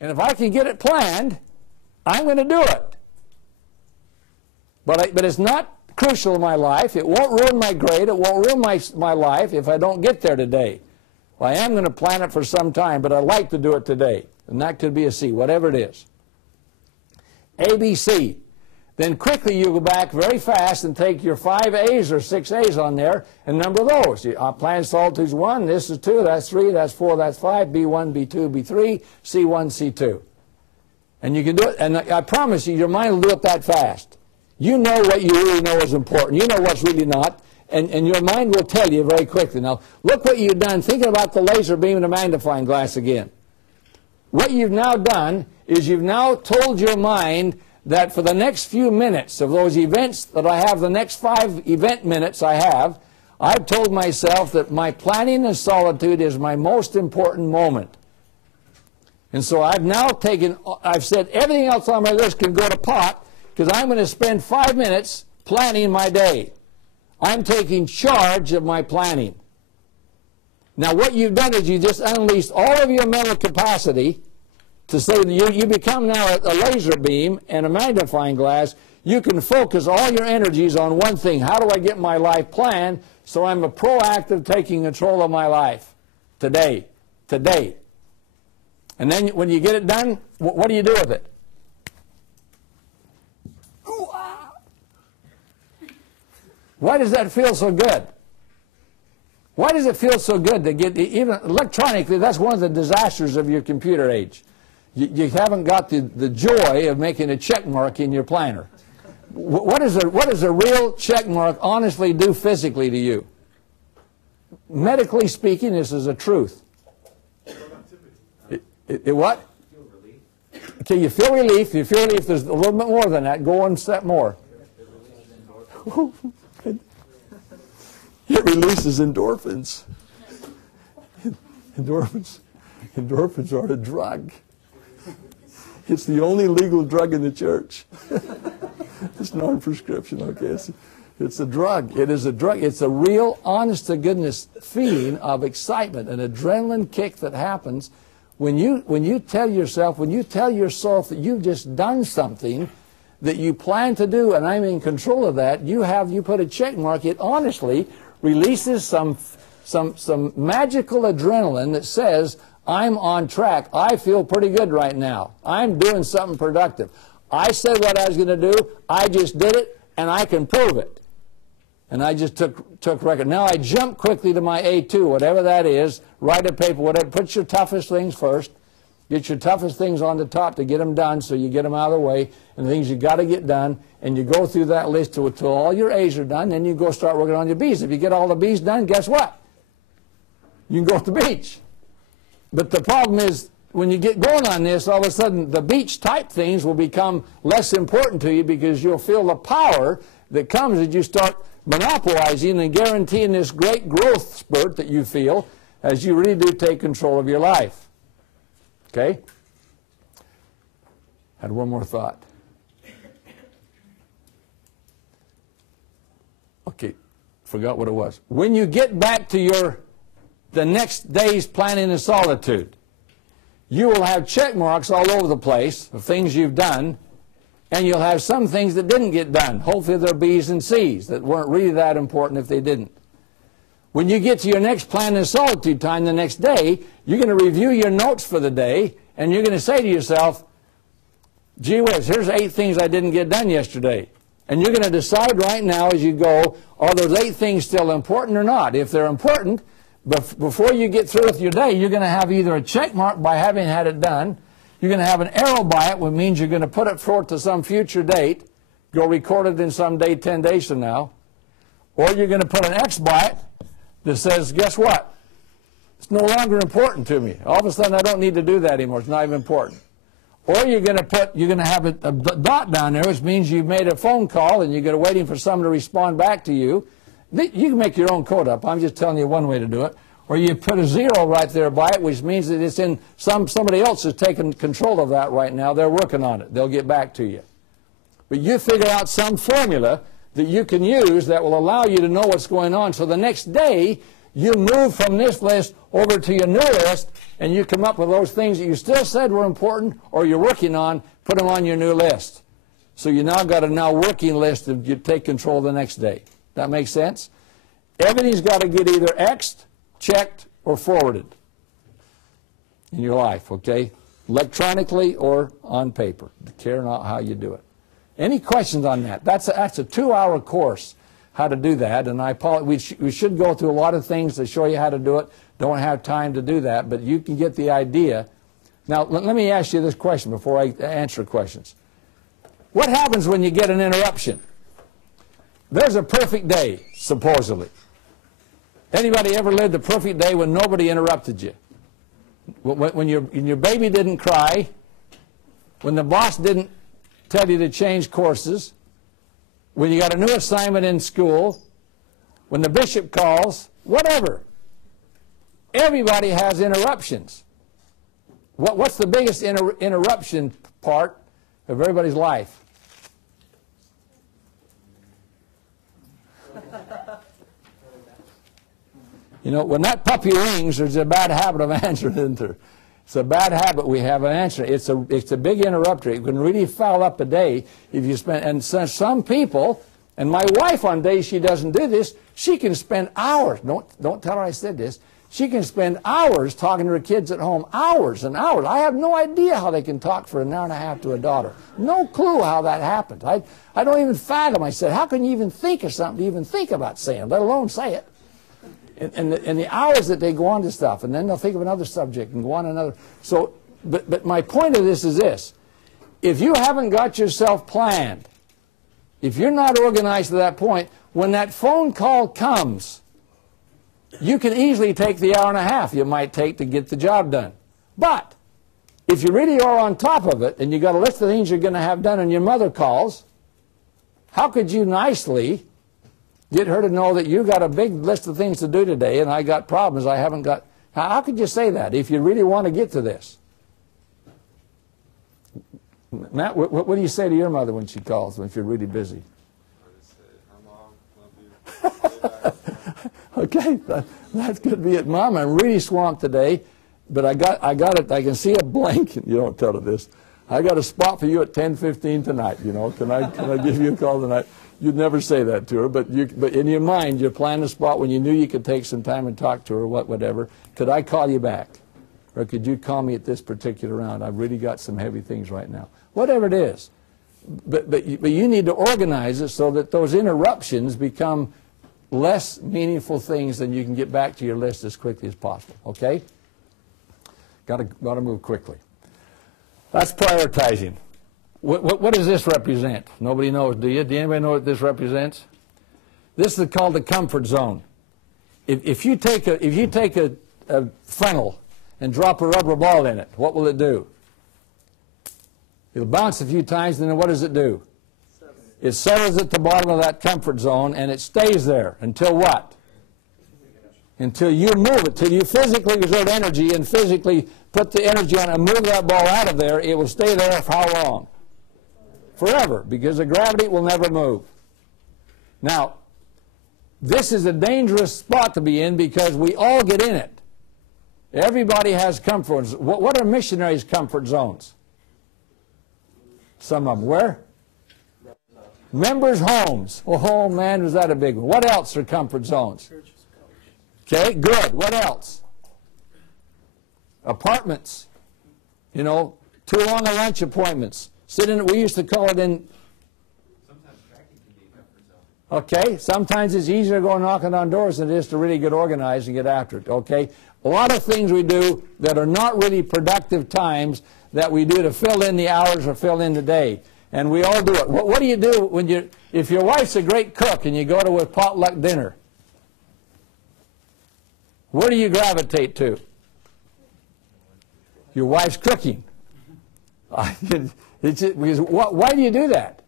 And if I can get it planned, I'm going to do it. But it's not crucial in my life. It won't ruin my grade. It won't ruin my life if I don't get there today. Well, I am going to plan it for some time, but I'd like to do it today. And that could be a C, whatever it is. A, B, C. Then quickly you go back very fast and take your 5 A's or 6 A's on there and number those. Plan solitude's 1, this is 2, that's 3, that's 4, that's 5, B1, B2, B3, C1, C2. And you can do it, and I promise you, your mind will do it that fast. You know what you really know is important. You know what's really not, and your mind will tell you very quickly. Now, look what you've done, thinking about the laser beam and the magnifying glass again. What you've now done is you've now told your mind that for the next few minutes of those events that I have, the next 5 event minutes I have, I've told myself that my planning in solitude is my most important moment. And so I've said everything else on my list can go to pot, because I'm going to spend 5 minutes planning my day. I'm taking charge of my planning. Now what you've done is you just unleashed all of your mental capacity to say that you become now a laser beam and a magnifying glass. You can focus all your energies on one thing. How do I get my life planned so I'm a proactive taking control of my life today? Today. And then when you get it done, what do you do with it? Why does that feel so good? Why does it feel so good to get, even electronically, that's one of the disasters of your computer age. You haven't got the joy of making a check mark in your planner. What does a real check mark honestly do physically to you? Medically speaking, this is a truth. What? Okay, you feel relief. You feel relief. There's a little bit more than that. Go one step more. It releases endorphins. Endorphins are a drug. It's the only legal drug in the church. It's non-prescription, okay? It's a drug. It is a drug. It's a real, honest-to-goodness feeling of excitement, an adrenaline kick that happens when you tell yourself that you've just done something that you plan to do, and I'm in control of that. You put a check mark. It honestly releases some magical adrenaline that says, I'm on track. I feel pretty good right now. I'm doing something productive. I said what I was going to do. I just did it, and I can prove it. And I just took record. Now I jump quickly to my A2, whatever that is. Write a paper, whatever. Put your toughest things first. Get your toughest things on the top to get them done, so you get them out of the way, and the things you got to get done, and you go through that list till all your A's are done. Then you go start working on your B's. If you get all the B's done, guess what? You can go to the beach. But the problem is, when you get going on this, all of a sudden the beach-type things will become less important to you, because you'll feel the power that comes as you start monopolizing and guaranteeing this great growth spurt that you feel as you really do take control of your life. Okay? Had one more thought. Okay, forgot what it was. When you get back to the next day's planning in solitude, you will have check marks all over the place of things you've done, and you'll have some things that didn't get done. Hopefully they're B's and C's that weren't really that important if they didn't. When you get to your next plan in solitude time the next day, you're going to review your notes for the day, and you're going to say to yourself, gee whiz, here's 8 things I didn't get done yesterday. And you're going to decide right now as you go, are those 8 things still important or not? If they're important, before you get through with your day, you're going to have either a check mark by having had it done, you're going to have an arrow by it, which means you're going to put it forward to some future date, go record it in some day 10 days from now, or you're going to put an X by it that says, guess what? It's no longer important to me. All of a sudden, I don't need to do that anymore. It's not even important. Or you're going to have a dot down there, which means you've made a phone call and you're waiting for someone to respond back to you. You can make your own code up. I'm just telling you one way to do it. Or you put a 0 right there by it, which means that it's in somebody else is taking control of that right now. They're working on it. They'll get back to you. But you figure out some formula that you can use that will allow you to know what's going on. So the next day, you move from this list over to your new list, and you come up with those things that you still said were important or you're working on, put them on your new list. So you now got a working list of you take control the next day. That makes sense? Everything's got to get either X'd, checked, or forwarded in your life, okay? Electronically or on paper. Care not how you do it. Any questions on that? That's a 2-hour course, how to do that. And we should go through a lot of things to show you how to do it. Don't have time to do that, but you can get the idea. Now, let me ask you this question before I answer questions. What happens when you get an interruption? There's a perfect day, supposedly. Anybody ever lived a perfect day when nobody interrupted you? When your baby didn't cry, when the boss didn't tell you to change courses, when you got a new assignment in school, when the bishop calls, whatever. Everybody has interruptions. What's the biggest interruption part of everybody's life? You know, when that puppy rings, there's a bad habit of answering, isn't there? It's a bad habit we have of answering. It's a big interrupter. It can really foul up a day if you spend. And some people, and my wife on days she doesn't do this, she can spend hours. Don't tell her I said this. She can spend hours talking to her kids at home, hours and hours. I have no idea how they can talk for an hour and a half to a daughter. No clue how that happened. I don't even fathom. I said, how can you even think of something to even think about saying, let alone say it? And the hours that they go on to stuff, and then they'll think of another subject and go on another. So, but my point of this is this. If you haven't got yourself planned, if you're not organized to that point, when that phone call comes, you can easily take the hour and a half you might take to get the job done. But if you really are on top of it, and you got a list of things you're going to have done, and your mother calls, how could you nicely get her to know that you got a big list of things to do today, and I got problems I haven't got? How could you say that if you really want to get to this? Matt, what do you say to your mother when she calls, if you're really busy? I just say, Mom, love you. Okay, that's good to be it. Mom, I'm really swamped today, but I got it. I can see a blank. You don't tell her this. I got a spot for you at 10:15 tonight. You know, can I give you a call tonight? You'd never say that to her, but in your mind, you planned a spot when you knew you could take some time and talk to her, whatever. Could I call you back? Or could you call me at this particular round? I've really got some heavy things right now. Whatever it is. But you need to organize it so that those interruptions become less meaningful things, than you can get back to your list as quickly as possible. Okay? Got to move quickly. That's prioritizing. What does this represent? Nobody knows, do you? Do anybody know what this represents? This is called the comfort zone. If you take a funnel and drop a rubber ball in it, what will it do? It'll bounce a few times, and then what does it do? It settles at the bottom of that comfort zone, and it stays there until what? Until you move it, till you physically exert energy and physically put the energy on and move that ball out of there. It will stay there for how long? Forever, because the gravity will never move. Now, this is a dangerous spot to be in because we all get in it. Everybody has comfort zones. What are missionaries' comfort zones? Some of them. Where? Members' homes. Oh, man, was that a big one. What else are comfort zones? Okay, good. What else? Apartments. You know, too long a lunch appointments. Sit in it. We used to call it in. Sometimes tracking can be a comfort zone. Okay, sometimes it's easier to go knocking on doors than it is to really get organized and get after it. Okay, a lot of things we do that are not really productive times that we do to fill in the hours or fill in the day. And we all do it. What do you do when if your wife's a great cook and you go to a potluck dinner? Where do you gravitate to? Your wife's cooking. Why do you do that?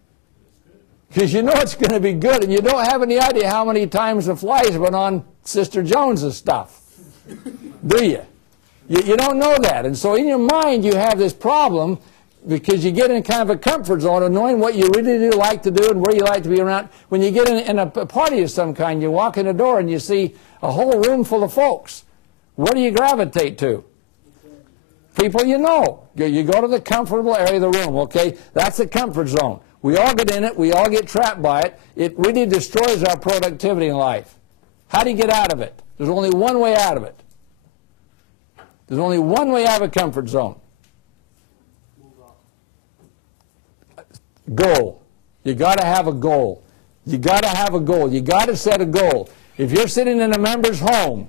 Because you know it's going to be good, and you don't have any idea how many times the flies went on Sister Jones's stuff. Do you? You don't know that. And so in your mind you have this problem because you get in kind of a comfort zone of knowing what you really do like to do and where you like to be around. When you get in a party of some kind, you walk in the door and you see A whole room full of folks. What do you gravitate to? People you know. You go to the comfortable area of the room, okay? That's the comfort zone. We all get in it. We all get trapped by it. It really destroys our productivity in life. How do you get out of it? There's only one way out of it. There's only one way out of a comfort zone. Goal. You got to have a goal. You got to have a goal. You got to set a goal. If you're sitting in a member's home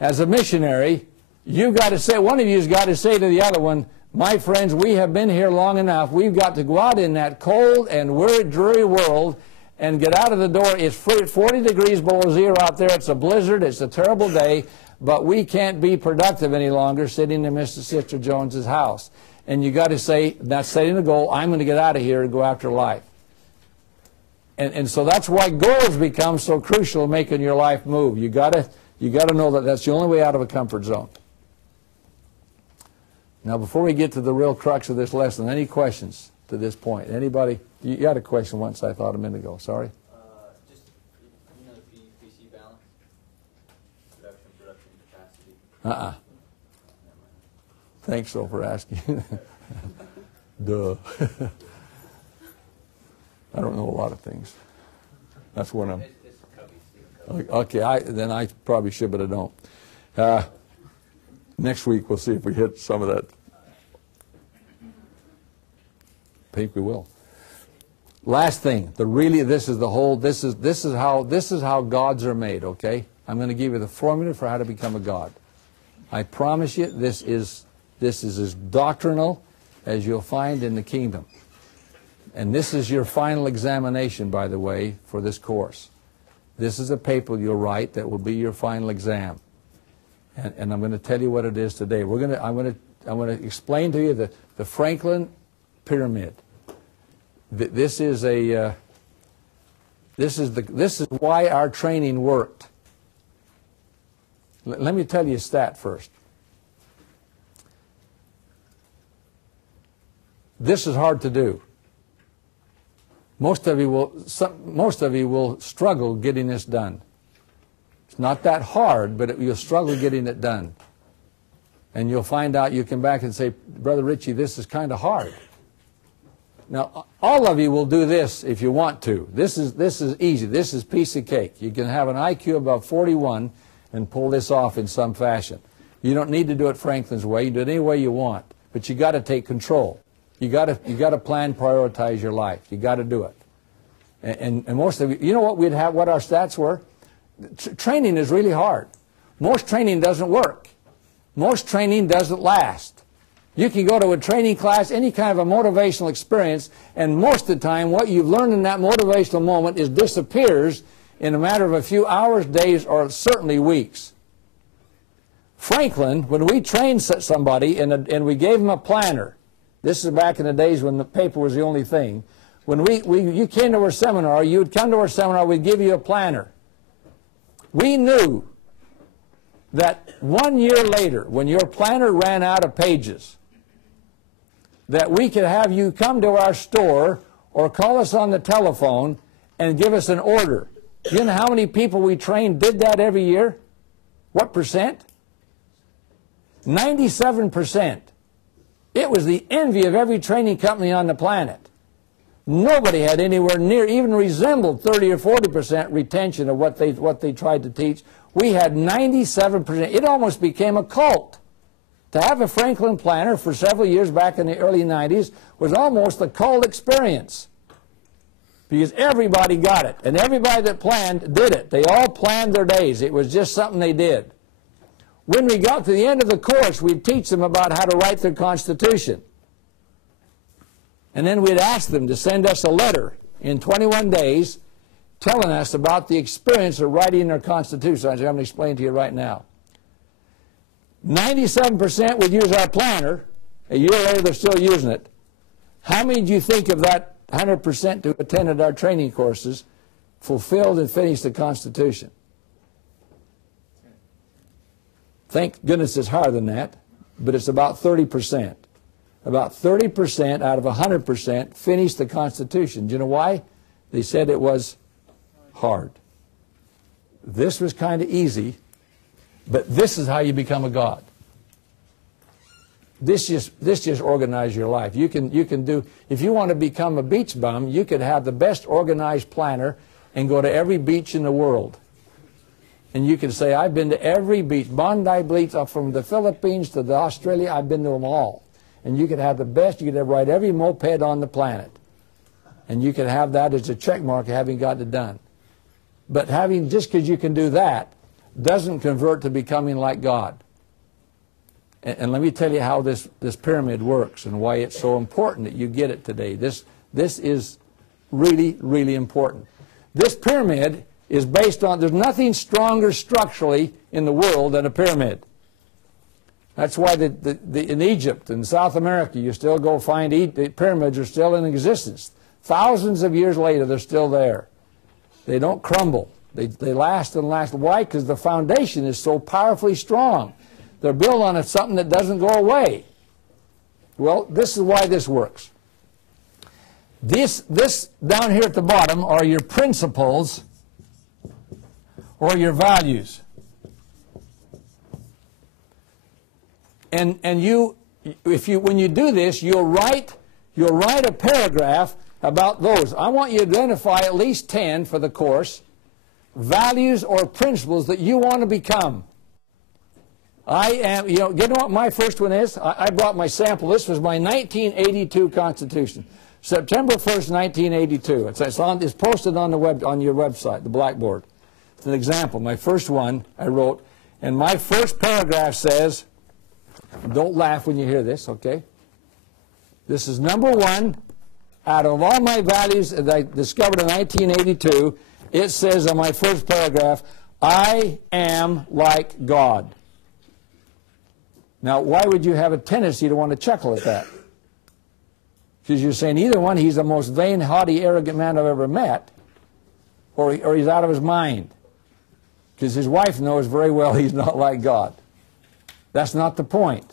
as a missionary, you got to say, one of you's got to say to the other one, my friends, we have been here long enough. We've got to go out in that cold and dreary world and get out of the door. It's 40 degrees below zero out there. It's a blizzard. It's a terrible day. But we can't be productive any longer sitting in Mr. Sister Jones's house. And you got to say, that's setting a goal, I'm going to get out of here and go after life. And so that's why goals become so crucial in making your life move. You got to know that that's the only way out of a comfort zone. Now, before we get to the real crux of this lesson, any questions to this point? Anybody? You got a question once, I thought, a minute ago. Sorry? Just, you know, the PC balance? Production, capacity? Thanks, though, for asking. Duh. I don't know a lot of things. That's when I'm... Okay, then I probably should, but I don't. Next week, we'll see if we hit some of that. I think we will. Last thing, this is how gods are made, okay? I'm going to give you the formula for how to become a god. I promise you, this is as doctrinal as you'll find in the kingdom. And this is your final examination, by the way, for this course. This is a paper you'll write that will be your final exam. And I'm going to tell you what it is today. I'm going to explain to you the Franklin pyramid. This is why our training worked. Let me tell you a stat first. This is hard to do. Most of you will struggle getting this done. It's not that hard, but you'll struggle getting it done. And you'll find out, you come back and say, Brother Richie, this is kind of hard. Now, all of you will do this if you want to. This is easy. This is piece of cake. You can have an IQ above 41 and pull this off in some fashion. You don't need to do it Franklin's way. You do it any way you want. But you got to take control. You got to plan, prioritize your life. You got to do it. And most of you know what our stats were? Training is really hard. Most training doesn't work. Most training doesn't last. You can go to a training class, any kind of a motivational experience, and most of the time what you've learned in that motivational moment disappears in a matter of a few hours, days, or certainly weeks. Franklin, when we trained somebody and we gave him a planner, this is back in the days when the paper was the only thing. When you came to our seminar, you'd come to our seminar, we'd give you a planner. We knew that 1 year later, when your planner ran out of pages, that we could have you come to our store or call us on the telephone and give us an order. You know how many people we trained did that every year? What percent? 97%. It was the envy of every training company on the planet. Nobody had anywhere near, even resembled 30 or 40% retention of what they tried to teach. We had 97%. It almost became a cult. To have a Franklin planner for several years back in the early 90s was almost a cult experience. Because everybody got it. And everybody that planned did it. They all planned their days. It was just something they did. When we got to the end of the course, we'd teach them about how to write their Constitution. And then we'd ask them to send us a letter in 21 days telling us about the experience of writing their Constitution. I'm going to explain to you right now. 97% would use our planner. A year later, they're still using it. How many do you think of that 100% who attended our training courses fulfilled and finished the Constitution? Thank goodness it's higher than that, but it's about 30%. About 30% out of 100% finished the Constitution. Do you know why? They said it was hard. This was kind of easy, but this is how you become a god. This just organizes your life. You can do, if you want to become a beach bum, you could have the best organized planner and go to every beach in the world. And you can say, I've been to every beach, Bondi Beach, from the Philippines to the Australia, I've been to them all. And you could have the best, you could ride every moped on the planet. And you could have that as a check mark having got it done. But just because you can do that doesn't convert to becoming like God. And let me tell you how this pyramid works and why it's so important that you get it today. This is really, really important. This pyramid is based on, there's nothing stronger structurally in the world than a pyramid. That's why in Egypt and South America, you still go find the pyramids are still in existence. Thousands of years later, they're still there. They don't crumble. They last and last. Why? Because the foundation is so powerfully strong. They're built on something that doesn't go away. Well, this is why this works. This down here at the bottom are your principles or your values. And when you do this, you'll write a paragraph about those. I want you to identify at least 10 for the course, values or principles that you want to become. You know what my first one is? I brought my sample. This was my 1982 Constitution. September 1st, 1982. It's posted on your website, the Blackboard. It's an example. My first one I wrote, and my first paragraph says, don't laugh when you hear this, okay? This is number one. Out of all my values that I discovered in 1982, it says in my first paragraph, I am like God. Now, why would you have a tendency to want to chuckle at that? Because you're saying either one, he's the most vain, haughty, arrogant man I've ever met, or he's out of his mind. Because his wife knows very well he's not like God. That's not the point.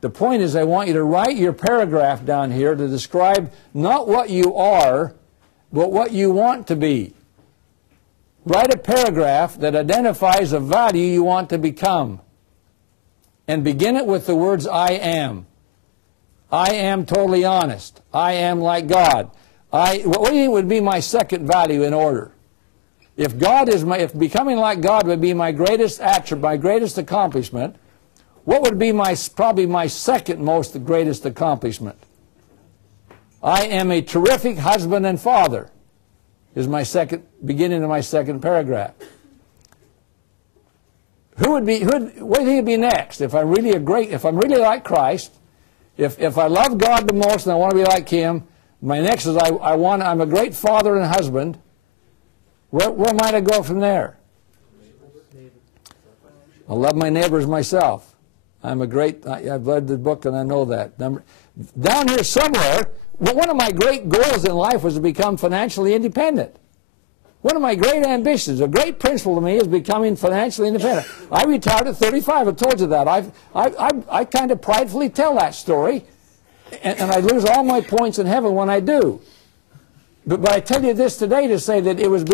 The point is I want you to write your paragraph down here to describe not what you are, but what you want to be. Write a paragraph that identifies a value you want to become. And begin it with the words, I am. I am totally honest. I am like God. What do you think would be my second value in order? If becoming like God would be my greatest attribute, my greatest accomplishment, what would be probably my second most greatest accomplishment? I am a terrific husband and father is my beginning of my second paragraph. What do you think would be next? If I'm really like Christ, if I love God the most and I want to be like Him, my next is I'm a great father and husband. Where might I go from there? I love my neighbors myself. I've read the book and I know that. Down here somewhere, one of my great goals in life was to become financially independent. One of my great ambitions, a great principle to me is becoming financially independent. I retired at 35. I told you that. I kind of pridefully tell that story, and I lose all my points in heaven when I do. But I tell you this today to say that it was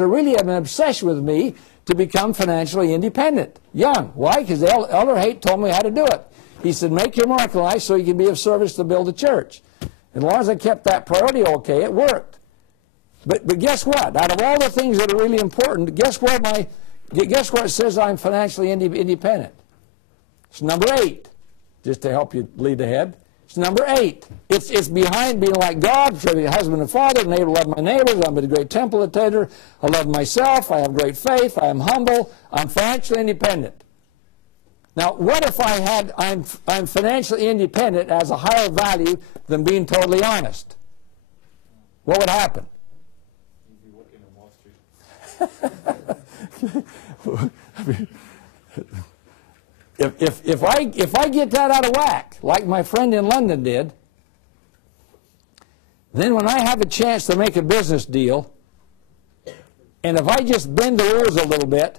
really an obsession with me to become financially independent, young. Why? Because Elder Haight told me how to do it. He said, make your mark in life so you can be of service to build a church. As long as I kept that priority okay, it worked. But guess what? Out of all the things that are really important, guess what says I'm financially independent? It's number 8, just to help you lead ahead. It's number 8. It's behind being like God, to be a husband and father, and able to love my neighbors. I'm a great temple attender. I love myself. I have great faith. I am humble. I'm financially independent. Now, what if I'm financially independent as a higher value than being totally honest? What would happen? You'd be working on Wall Street. If I get that out of whack, like my friend in London did, then when I have a chance to make a business deal, and if I just bend the rules a little bit,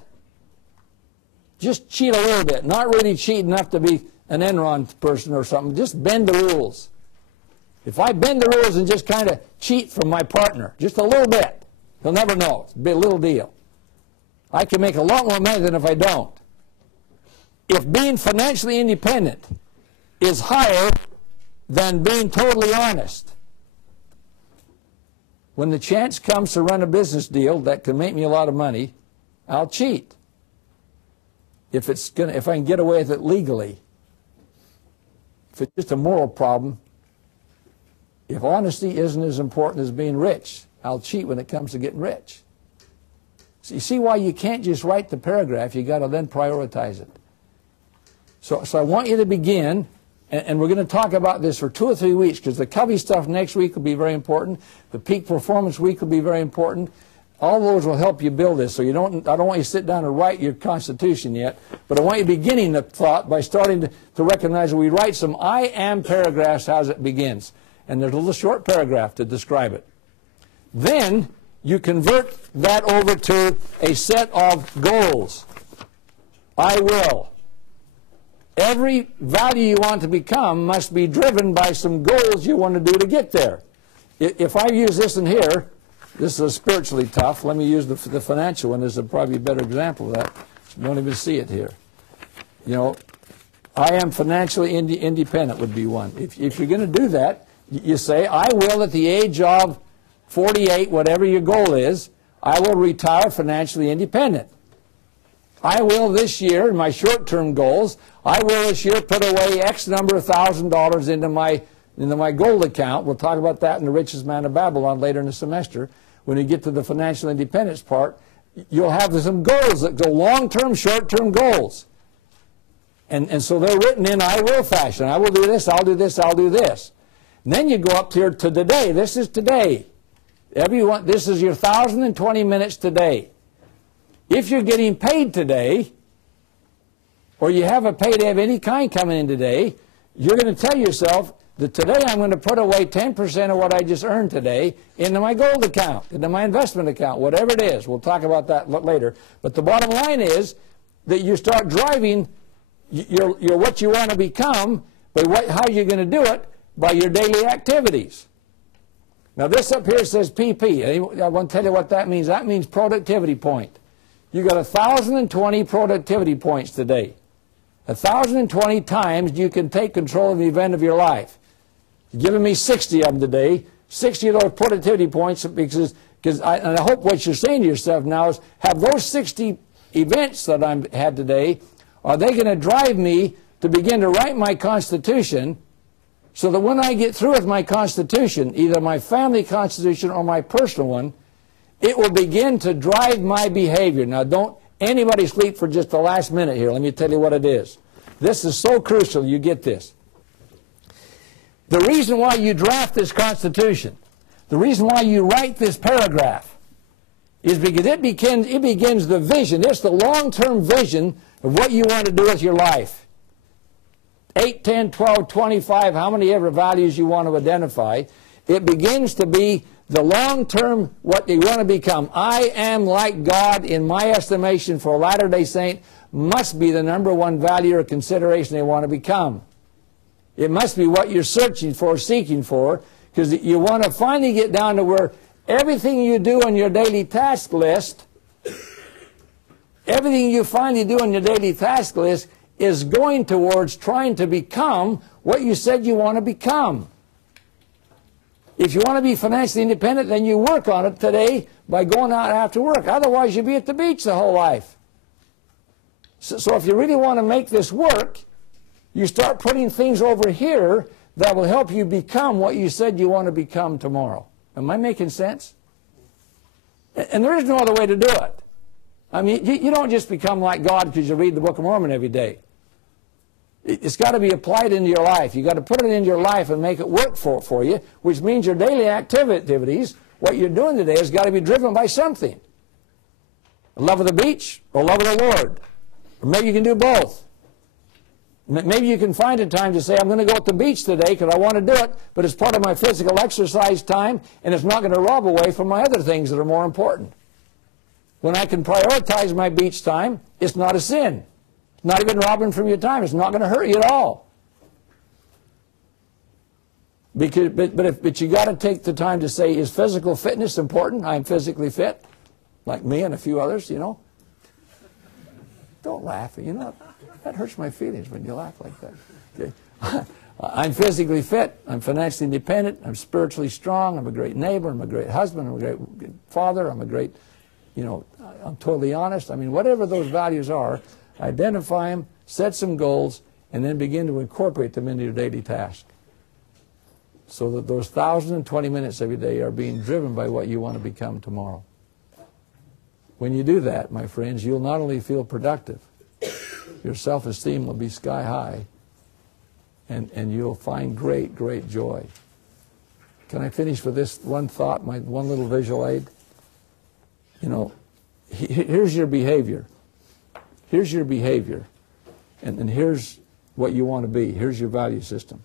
just cheat a little bit, not really cheat enough to be an Enron person or something, just bend the rules. If I bend the rules and just kind of cheat from my partner, just a little bit, he'll never know. It's a little deal. I can make a lot more money than if I don't. If being financially independent is higher than being totally honest, when the chance comes to run a business deal that can make me a lot of money, I'll cheat. If I can get away with it legally. If it's just a moral problem, if honesty isn't as important as being rich, I'll cheat when it comes to getting rich. So you see why you can't just write the paragraph, you got to then prioritize it. So I want you to begin, and we're going to talk about this for 2 or 3 weeks, because the Covey stuff next week will be very important. The Peak Performance Week will be very important. All those will help you build this. So I don't want you to sit down and write your Constitution yet, but I want you beginning the thought by starting to recognize that we write some I am paragraphs as it begins. And there's a little short paragraph to describe it. Then you convert that over to a set of goals. I will. Every value you want to become must be driven by some goals you want to do to get there. If I use this in here, this is spiritually tough. Let me use the financial one as probably a better example of that. You don't even see it here. You know, I am financially independent would be one. If you're going to do that, you say, I will at the age of 48, whatever your goal is, I will retire financially independent. I will this year, in my short-term goals, I will this year put away X number of $1,000 into my gold account. We'll talk about that in The Richest Man of Babylon later in the semester. When you get to the financial independence part, you'll have some goals that go long-term, short-term goals. And so they're written in I will fashion. I will do this, I'll do this, I'll do this. And then you go up here to today. This is today. This is your 1,020 minutes today. If you're getting paid today, or you have a payday of any kind coming in today, you're going to tell yourself that today I'm going to put away 10% of what I just earned today into my gold account, into my investment account, whatever it is. We'll talk about that later. But the bottom line is that you start driving your what you want to become, by how you're going to do it, by your daily activities. Now this up here says PP. I want to tell you what that means. That means productivity point. You got 1,020 productivity points today. 1,020 times you can take control of the event of your life. You're giving me 60 of them today. 60 of those productivity points, because I hope what you're saying to yourself now is, have those 60 events that I've had today, are they going to drive me to begin to write my Constitution, so that when I get through with my Constitution, either my family Constitution or my personal one, it will begin to drive my behavior. Now, don't anybody sleep for just the last minute here. Let me tell you what it is. This is so crucial you get this. The reason why you draft this Constitution, the reason why you write this paragraph, is because it begins the vision. It's the long-term vision of what you want to do with your life. 8, 10, 12, 25, how many ever values you want to identify. It begins to be the long-term, what you want to become. I am like God, in my estimation, for a Latter-day Saint, must be the #1 value or consideration they want to become. It must be what you're searching for, seeking for, because you want to finally get down to where everything you do on your daily task list, everything you finally do on your daily task list is going towards trying to become what you said you want to become. If you want to be financially independent, then you work on it today by going out after work. Otherwise, you'll be at the beach the whole life. So if you really want to make this work, you start putting things over here that will help you become what you said you want to become tomorrow. Am I making sense? And there is no other way to do it. I mean, you don't just become like God because you read the Book of Mormon every day. It's got to be applied into your life. You've got to put it into your life and make it work for you, which means your daily activities, what you're doing today, has got to be driven by something. Love of the beach or love of the Lord. Or maybe you can do both. Maybe you can find a time to say, I'm going to go to the beach today because I want to do it, but it's part of my physical exercise time, and it's not going to rob away from my other things that are more important. When I can prioritize my beach time, it's not a sin. It's not even robbing from your time. It's not going to hurt you at all. But you got to take the time to say, is physical fitness important? I'm physically fit, like me and a few others, you know. Don't laugh. You know, that hurts my feelings when you laugh like that. Okay. I'm physically fit. I'm financially independent. I'm spiritually strong. I'm a great neighbor. I'm a great husband. I'm a great father. I'm a great, you know, I'm totally honest. I mean, whatever those values are, identify them, set some goals, and then begin to incorporate them into your daily task. So that those 1,020 minutes every day are being driven by what you want to become tomorrow. When you do that, my friends, you'll not only feel productive, your self-esteem will be sky high, and you'll find great, great joy. Can I finish with this one thought, my one little visual aid? You know, here's your behavior. Here's your behavior. And here's what you want to be. Here's your value system.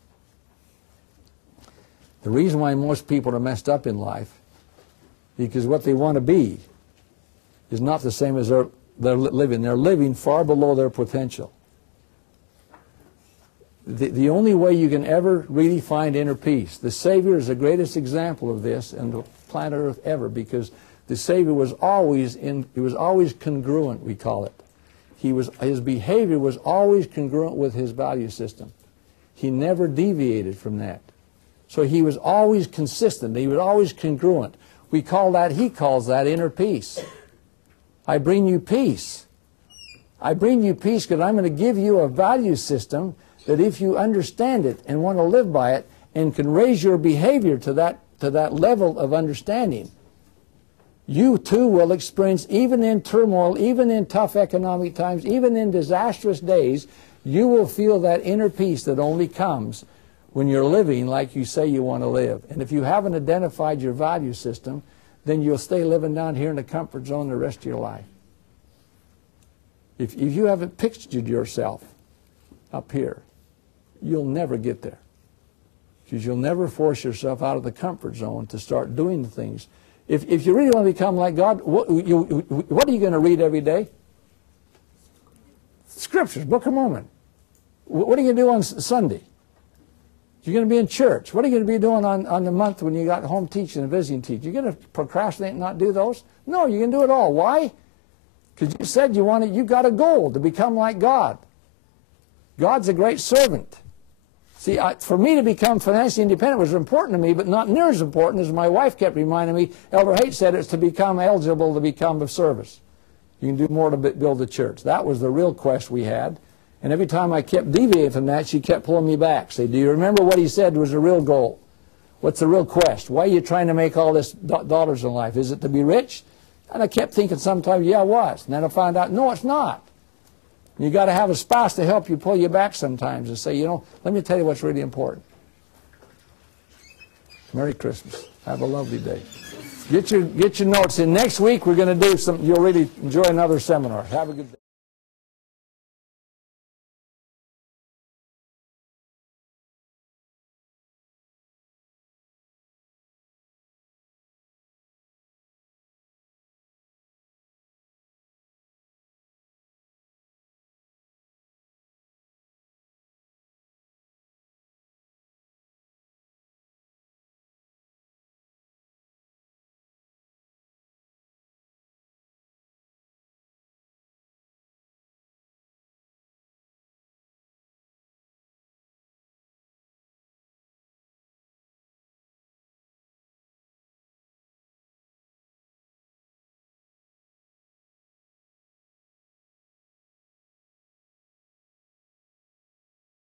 The reason why most people are messed up in life is because what they want to be is not the same as they're living. They're living far below their potential. The only way you can ever really find inner peace, the Savior is the greatest example of this on the planet Earth ever, because the Savior was always congruent, we call it. His behavior was always congruent with his value system. He never deviated from that. So he was always consistent. He was always congruent. He calls that inner peace. I bring you peace. I bring you peace because I'm going to give you a value system that if you understand it and want to live by it and can raise your behavior to that level of understanding, you too will experience, even in turmoil, even in tough economic times, even in disastrous days, you will feel that inner peace that only comes when you're living like you say you want to live. And if you haven't identified your value system, then you'll stay living down here in the comfort zone the rest of your life. If you haven't pictured yourself up here, you'll never get there. Because you'll never force yourself out of the comfort zone to start doing the things. If you really want to become like God, what are you going to read every day? Scriptures, Book of Mormon. What are you going to do on Sunday? You're going to be in church. What are you going to be doing on the month when you got home teaching and visiting teaching? You're going to procrastinate and not do those? No, you can do it all. Why? Because you said you got a goal to become like God. God's a great servant. See, for me to become financially independent was important to me, but not near as important as my wife kept reminding me. Elder Haight said it's to become eligible to become of service. You can do more to build the church. That was the real quest we had. And every time I kept deviating from that, she kept pulling me back. Say, do you remember what he said was the real goal? What's the real quest? Why are you trying to make all this dollars in life? Is it to be rich? And I kept thinking sometimes, yeah, it was. And then I found out, no, it's not. You got to have a spouse to help you pull you back sometimes and say, you know, let me tell you what's really important. Merry Christmas. Have a lovely day. Get your notes in. Next week we're going to do some, you'll really enjoy another seminar. Have a good day.